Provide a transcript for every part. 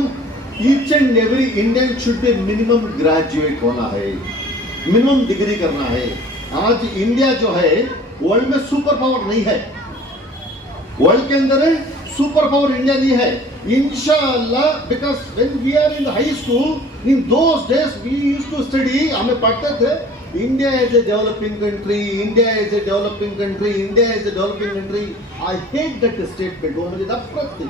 Minimum each and every Indian should be minimum graduate होना है, minimum degree करना है। आज इंडिया जो है वर्ल्ड में सुपर पावर नहीं है, वर्ल्ड के अंदर है सुपर पावर इंडिया नहीं है इंशाअल्लाह। Because when we are in high school in those days we used to study, हमें पढ़ते थे India is a developing country, India is a developing country, India is a developing country. I hate that statement, वो मुझे नफरत थी।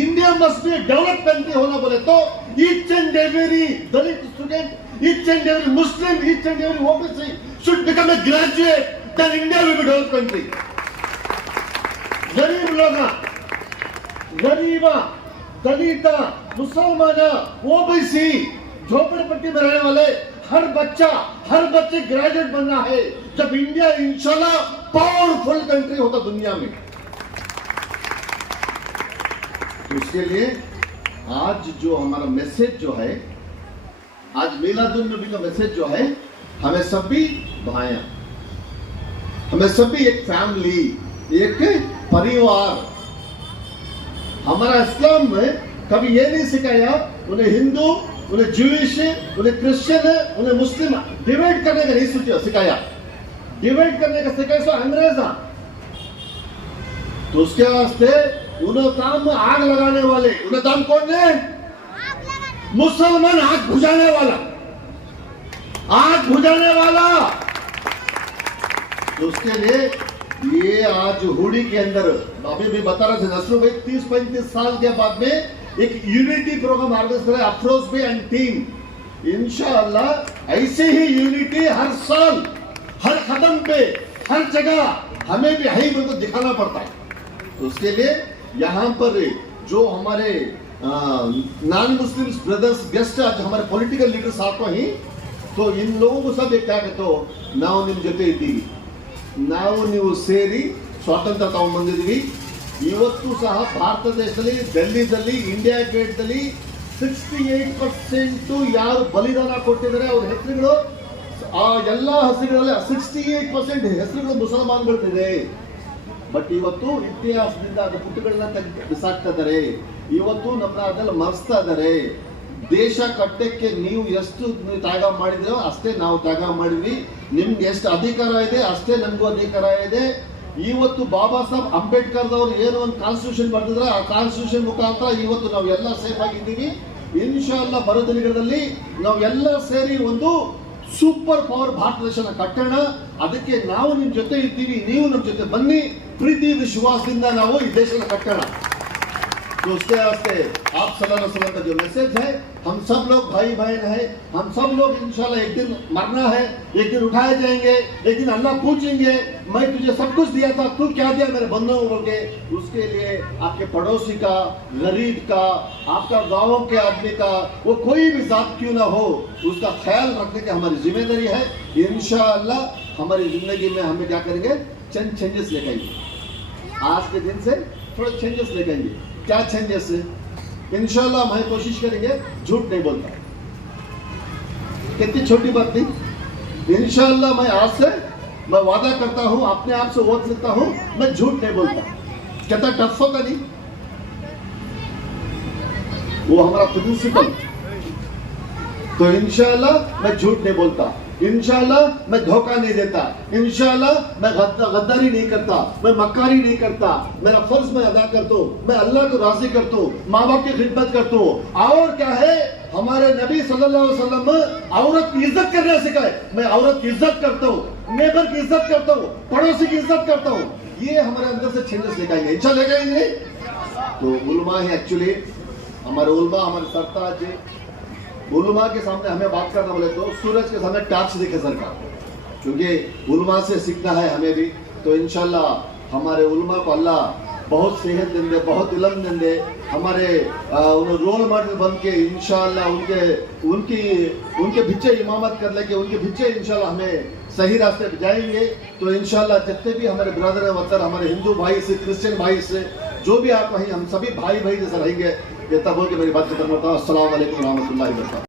India must be develop country होना बोले तो each and every Dalit student, each and every Muslim, each and every OBC should become a graduate, then India will be develop country. गरीब लोग, गरीबा, दलिता, मुसलमान, ओबीसी, झोपड़पट्टी में रहने वाले हर बच्चे ग्रेजुएट बनना है, जब इंडिया इंशाल्लाह पावरफुल कंट्री होता दुनिया में। उसके लिए आज जो हमारा मैसेज जो है, आज मिलादुन नबी का मैसेज जो है, हमें सभी भाइयां, हमें सभी एक फैमिली, एक परिवार। हमारा इस्लाम में कभी ये नहीं सिखाया उन्हें हिंदू, उन्हें ज्यूइश, उन्हें क्रिश्चियन, उन्हें मुस्लिम डिवाइड करने का नहीं सिखाया। डिवाइड करने का सिखाया सो अंग्रेजा। तो उसके वास्ते उन्हें काम आग लगाने वाले, उन्हें काम कौन है? मुसलमान आग बुझाने वाला, आग बुझाने वाला। तो उसके लिए ये आज हुडी के अंदर अभी भी बता रहे थे नसरू भाई, 30-35 साल के बाद में एक यूनिटी प्रोग्राम ऑर्गेनाइज कर रहे हैं अफरोज भाई एंड टीम। इंशाअल्लाह ऐसे ही यूनिटी हर साल, हर कदम पे, हर जगह हमें भी है को दिखाना पड़ता है। तो उसके लिए यहाँ पर जो हमारे नॉन मुस्लिम ब्रदर्स गेस्ट आज हमारे पॉलिटिकल लीडर्स आते हैं, तो इन लोगों को सब क्या कहते हो, ನಾವು ನಿಮ್ಮ ಜೊತೆ ಇದ್ದೀವಿ, ನಾವು ನೀವು ಸೇರಿ ಸ್ವಾತಂತ್ರ್ಯ ತಗೊಂಡ್ಬಂದಿದ್ದೀವಿ। ಇವತ್ತು ಸಹ ಭಾರತ ದೇಶದಲ್ಲಿ ಡೆಲ್ಲಿದಲ್ಲಿ ಇಂಡಿಯಾ ಗೇಟ್ದಲ್ಲಿ 68% ಯಾರು ಬಲಿದಾನ ಕೊಟ್ಟಿದ್ದಾರೆ ಅವ್ರ ಹೆಸರುಗಳು, ಆ ಎಲ್ಲ ಹೆಸರುಗಳಲ್ಲಿ 68% ಹೆಸರುಗಳು ಮುಸಲ್ಮಾನ್ಗಳಿದೆ। ಬಟ್ ಇವತ್ತು ಇತಿಹಾಸದಿಂದ ಅದು ಪುಟಗಳನ್ನ ಬಿಸಾಕ್ತಾ ಇದ್ದಾರೆ, ಇವತ್ತು ನಮ್ಮನ್ನ ಅದೆಲ್ಲ ಮರೆಸ್ತಾ ಇದ್ದಾರೆ। ದೇಶ ಕಟ್ಟಕ್ಕೆ ನೀವು ಎಷ್ಟು ತ್ಯಾಗ ಮಾಡಿದ್ರೋ ಅಷ್ಟೇ ನಾವು ತ್ಯಾಗ ಮಾಡಿದ್ವಿ, ನಿಮ್ಗೆ ಎಷ್ಟು ಅಧಿಕಾರ ಇದೆ ಅಷ್ಟೇ ನಮಗೂ ಅಧಿಕಾರ ಇದೆ। ಇವತ್ತು ಬಾಬಾ ಸಾಹೇಬ್ ಅಂಬೇಡ್ಕರ್ ಅವರು ಏನು ಒಂದು ಕಾನ್ಸ್ಟಿಟ್ಯೂಷನ್ ಬರೆದಿದ್ರೆ ಆ ಕಾನ್ಸ್ಟಿಟ್ಯೂಷನ್ ಮುಖಾಂತರ ಇವತ್ತು ನಾವು ಎಲ್ಲ ಸೇಫ್ ಆಗಿದ್ದೀವಿ। ಇನ್ಶಾಅಲ್ಲಾ ಬರೋ ದಿನಗಳಲ್ಲಿ ನಾವು ಎಲ್ಲ ಸೇರಿ ಒಂದು ಸೂಪರ್ ಪವರ್ ಭಾರತ ದೇಶನ ಕಟ್ಟೋಣ। ಅದಕ್ಕೆ ನಾವು ನಿಮ್ಮ ಜೊತೆ ಇದ್ದೀವಿ, ನೀವು ನಮ್ಮ ಜೊತೆ ಬನ್ನಿ, ಪ್ರೀತಿ ವಿಶ್ವಾಸದಿಂದ ನಾವು ಈ ದೇಶನ ಕಟ್ಟೋಣ। तो उसके वास्ते आप सल्लल्लाहु अलैहि वसल्लम का जो मैसेज है, हम सब लोग भाई बहन है, हम सब लोग इंशाल्लाह एक दिन मरना है, एक दिन उठाए जाएंगे, एक दिन अल्लाह पूछेंगे मैं तुझे सब कुछ दिया था, तू क्या दिया मेरे बंदों के। उसके लिए आपके पड़ोसी का, गरीब का, आपका गाँव के आदमी का, वो कोई भी जात क्यों ना हो, उसका ख्याल रखने की हमारी जिम्मेदारी है। इंशाअल्लाह हमारी जिंदगी में हमें क्या करेंगे, चंद चेंजेस लेके आएंगे। आज के दिन से थोड़े चेंजेस लेके आएंगे। क्या चेंजेस है? इंशाल्लाह हम कोशिश करेंगे झूठ नहीं बोलता। कितनी छोटी बात नहीं, इंशाल्लाह मैं आज से मैं वादा करता हूं, अपने आप से वोट लेता हूं, मैं झूठ नहीं बोलता। कितना टफ होगा नहीं, वो हमारा प्रिंसिपल। तो इंशाल्लाह मैं झूठ नहीं बोलता, इंशाल्लाह मैं धोखा नहीं देता, इंशाल्लाह मैं गद्दारी नहीं करता, मैं मक्कारी नहीं करता, मेरा फर्ज मैं अदा करता हूँ, मैं अल्लाह को राजी करता हूँ, माँ बाप की खिदमत करता हूँ। और क्या है, हमारे नबी सल्लल्लाहु अलैहि वसल्लम औरत की इज्जत करना सिखाए, मैं औरत की इज्जत करता हूँ, नेबर की इज्जत करता हूँ, पड़ोसी की इज्जत करता हूँ। ये हमारे अंदर से चेंजेस लेके आएंगे, इंशाल्लाह लेके आएंगे। तो उलमा है एक्चुअली, हमारे उलमा, हमारे सरताज उलमा के सामने हमें बात करना बोले तो सूरज के सामने टॉर्च दिखे सरकार, क्योंकि उलमा से सीखना है हमें भी। तो इंशाल्लाह हमारे उलमा को अल्लाह बहुत सेहत देंगे, बहुत इल्म देंगे, हमारे रोल मॉडल बन के इंशाल्लाह उनके पीछे इमामत कर लेके उनके पीछे इंशाल्लाह हमें सही रास्ते पे जाएंगे। तो इंशाल्लाह जितने भी हमारे ब्रदर हैं, मतलब हमारे हिंदू भाई से, क्रिश्चियन भाई से, जो भी आप वहीं, हम सभी भाई जैसे रहेंगे। ये तब हो कि मेरी बात खत्म होता है। अस्सलाम वालेकुम रहमतुल्लाहि व बरकातहू।